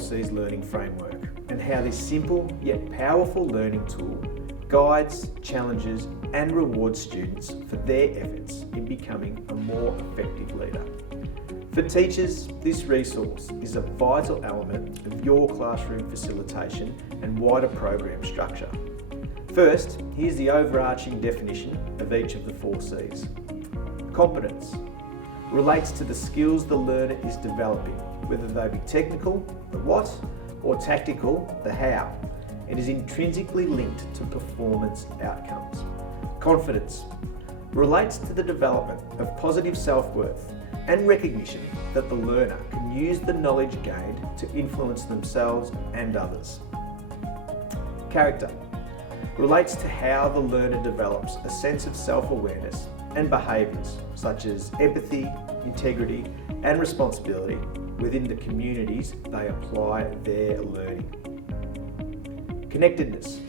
4Cs learning framework and how this simple yet powerful learning tool guides, challenges and rewards students for their efforts in becoming a more effective leader. For teachers, this resource is a vital element of your classroom facilitation and wider program structure. First, here's the overarching definition of each of the 4Cs. Competence relates to the skills the learner is developing, whether they be technical, the what, or tactical, the how. It is intrinsically linked to performance outcomes. Confidence relates to the development of positive self-worth and recognition that the learner can use the knowledge gained to influence themselves and others. Character relates to how the learner develops a sense of self-awareness and behaviours such as empathy, integrity and responsibility within the communities they apply their learning. Connectedness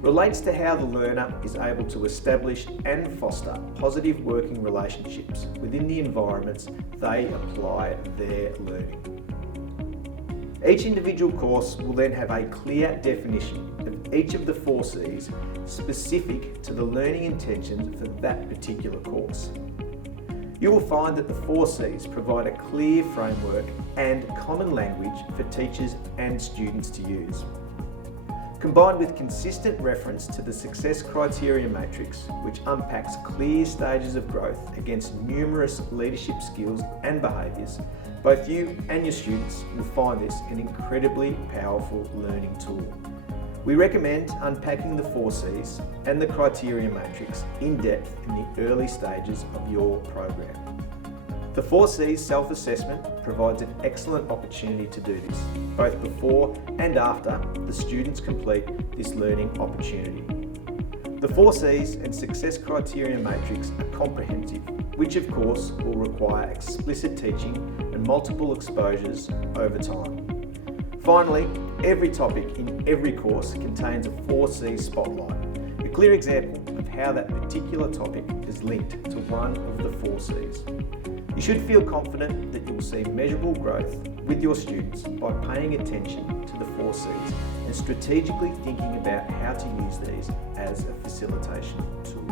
relates to how the learner is able to establish and foster positive working relationships within the environments they apply their learning. Each individual course will then have a clear definition of each of the 4Cs specific to the learning intentions for that particular course. You will find that the 4Cs provide a clear framework and common language for teachers and students to use. Combined with consistent reference to the success criteria matrix, which unpacks clear stages of growth against numerous leadership skills and behaviours, both you and your students will find this an incredibly powerful learning tool. We recommend unpacking the 4Cs and the criteria matrix in depth in the early stages of your program. The 4Cs self-assessment provides an excellent opportunity to do this, both before and after the students complete this learning opportunity. The 4Cs and success criteria matrix are comprehensive, which of course will require explicit teaching and multiple exposures over time. Finally, every topic in every course contains a 4C spotlight, a clear example of how that particular topic is linked to one of the 4Cs. You should feel confident that you will see measurable growth with your students by paying attention to the 4Cs and strategically thinking about how to use these as a facilitation tool.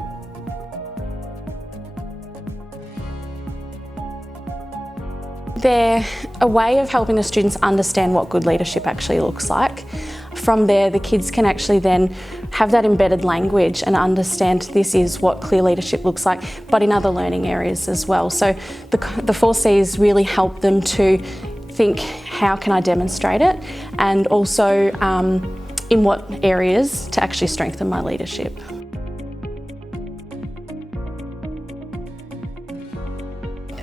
They're a way of helping the students understand what good leadership actually looks like. From there, the kids can actually then have that embedded language and understand this is what clear leadership looks like, but in other learning areas as well. So the 4Cs really help them to think, how can I demonstrate it? And also in what areas to actually strengthen my leadership.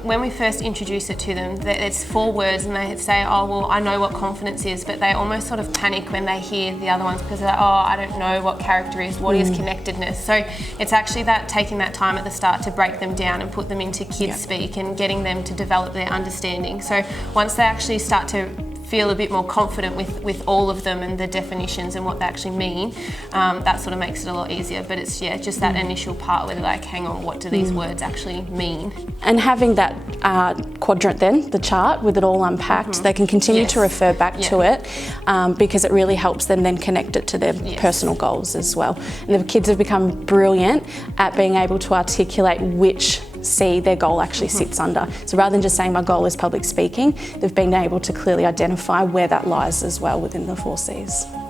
When we first introduce it to them, it's 4 words and they say, oh, well, I know what confidence is, but they almost sort of panic when they hear the other ones because they're like, oh, I don't know what character is, what is connectedness? So it's actually that taking that time at the start to break them down and put them into kids speak and getting them to develop their understanding. So once they actually start to feel a bit more confident with all of them and the definitions and what they actually mean, that sort of makes it a lot easier. But it's just that initial part where they're like, hang on, what do these words actually mean? And having that quadrant then, the chart with it all unpacked, they can continue to refer back to it because it really helps them then connect it to their personal goals as well. And the kids have become brilliant at being able to articulate which C their goal actually sits under. So rather than just saying my goal is public speaking, they've been able to clearly identify where that lies as well within the 4Cs.